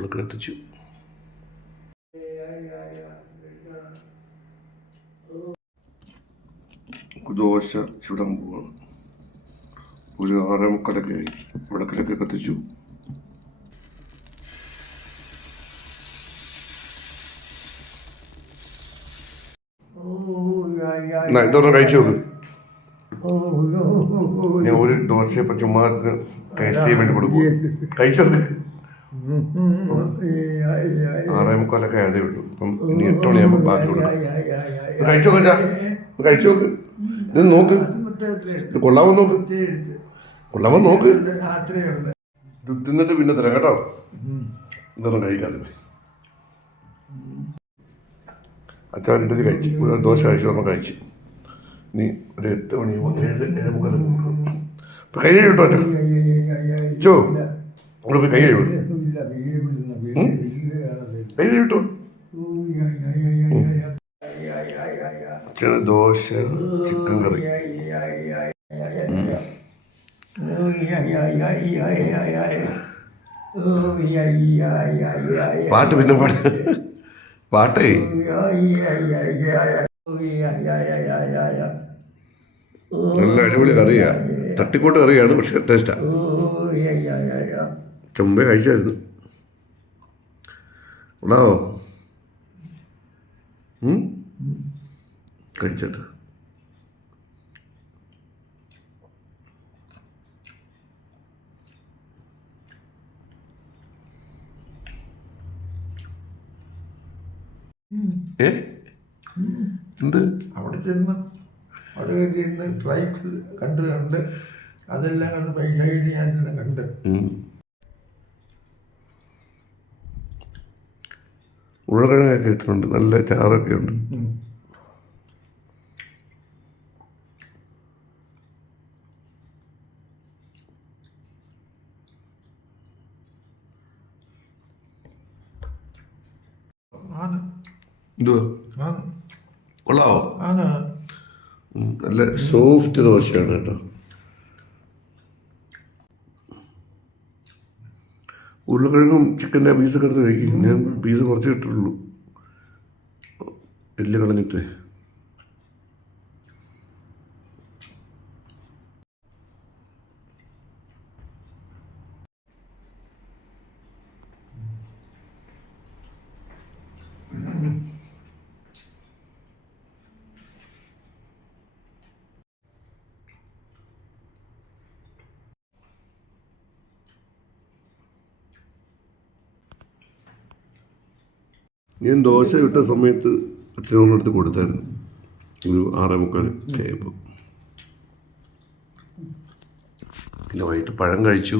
വിളക്ക് കത്തിച്ചു ദോശ ചുടാൻ പോവാണ് ഒരു ആറേ മുക്കാലൊക്കെ ആയി വിളക്കിലൊക്കെ കത്തിച്ചു. എന്നാ, ഇതൊന്ന് കഴിച്ചു നോക്ക്. ഞാൻ ഒരു ദോശയെ ഇപ്പൊ ചുമ്മാ ടേസ്റ്റ് ചെയ്യാൻ വേണ്ടി കൊടുക്കും കഴിച്ചു നോക്ക്. ആറേ മുക്കാലൊക്കെ ആയതേ ഉള്ളൂ. ഇപ്പം ഇനി എട്ട് മണിയാകുമ്പോൾ ബാക്കി കൊടുക്കാം. കഴിച്ചു നോക്കാ കഴിച്ചു നോക്ക്. ഇത് നോക്ക്. ഇത് കൊള്ളാമോ നോക്ക്. കൊള്ളാമോ നോക്ക്. ഇത് തിന്നിട്ട് പിന്നെ തരാം കേട്ടോ. ഇതൊന്നും കഴിക്കാതെ അച്ചാർ ഇഡലി കഴിച്ചു. ദോശ കഴിച്ചു നമ്മൾ കഴിച്ചു. ഇനി ഒരു എട്ട് മണി ഏഴ് ഏഴ് മുക്കാലും കഴിയും കേട്ടോ അച്ഛൻ ചോ അവിടെ പോയി കൈ കഴിവിടും കൈ കഴിവിട്ടോ അച്ഛന് ദോശ ചിക്കൻ കറി പാട്ട് പിന്നെ പാട് പാട്ടേ നല്ല അടിപൊളി കറിയാ തട്ടിക്കോട്ട് കറിയാണ് പക്ഷെ ടേസ്റ്റാ ചുമ്പേ കഴിച്ചായിരുന്നു ഉള്ളാവോ? ഉം? കഴിച്ചിട്ട്. ഏ? എന്ത്? അവിടെ ചെന്ന് അവിടെ ചെന്ന് ഫ്ലൈറ്റ് കണ്ട് കണ്ട് അതെല്ലാം കണ്ട് പൈസ ഞാൻ കണ്ട്. ഉരുളക്കിഴങ്ങൊക്കെ ഇട്ടിട്ടുണ്ട് നല്ല ചാറൊക്കെ ഉണ്ട്. ആണ് എന്തുവാ? ആണ് കൊള്ളാവോ? ആണ് നല്ല സോഫ്റ്റ് ദോശയാണ് കേട്ടോ. ഉരുളക്കിഴങ്ങും ചിക്കന്റെ പീസൊക്കെ എടുത്ത് കഴിക്കും. ഞാൻ പീസ് കുറച്ച് കിട്ടുള്ളൂ എല്ല് കളഞ്ഞിട്ട് ഞാൻ ദോശ ഇട്ട സമയത്ത് അച്ഛനോട് അടുത്ത് കൊടുത്തായിരുന്നു. ഒരു ആറേ മുക്കാൽ ആയപ്പോൾ പിന്നെ വൈകിട്ട് പഴം കഴിച്ചു.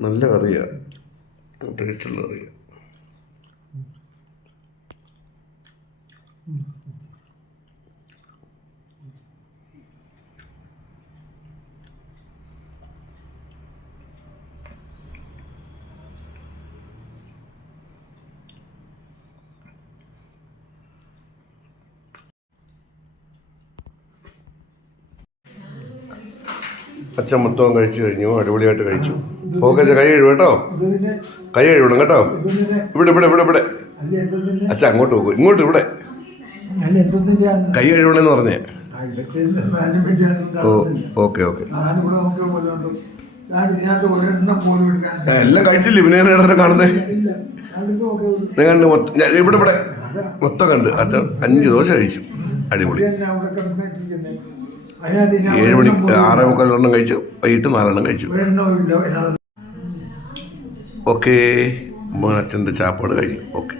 നല്ല കറിയാണ് ടേസ്റ്റുള്ള അറിയാം. അച്ഛൻ മൊത്തവും കഴിച്ചു കഴിഞ്ഞു അടിപൊളിയായിട്ട് കഴിച്ചു. പോക്കച്ച കൈ കഴിവ് കേട്ടോ? കൈ കഴിവിടും കേട്ടോ? ഇവിടെ ഇവിടെ ഇവിടെ ഇവിടെ. അച്ഛൻ അങ്ങോട്ട് പോകും ഇങ്ങോട്ട് ഇവിടെ. കൈ കഴിവണെന്ന് പറഞ്ഞേ. Oh okay okay. എല്ലാം കഴിച്ചില്ല? പിന്നെ ഞാൻ കാണുന്നേ നിങ്ങൾ ഇവിടെ ഇവിടെ. മൊത്തം കണ്ട്. അച്ഛൻ അഞ്ച് ദോശ കഴിച്ചു. അടിപൊളി. ഏഴ് മണി ആറേ മുക്കാൽ ഒരെണ്ണം കഴിച്ചു വൈകിട്ട് നാലെണ്ണം കഴിച്ചു. ഓക്കെ മോനച്ഛന്റെ ചാപ്പാട് കഴിഞ്ഞു. ഓക്കെ.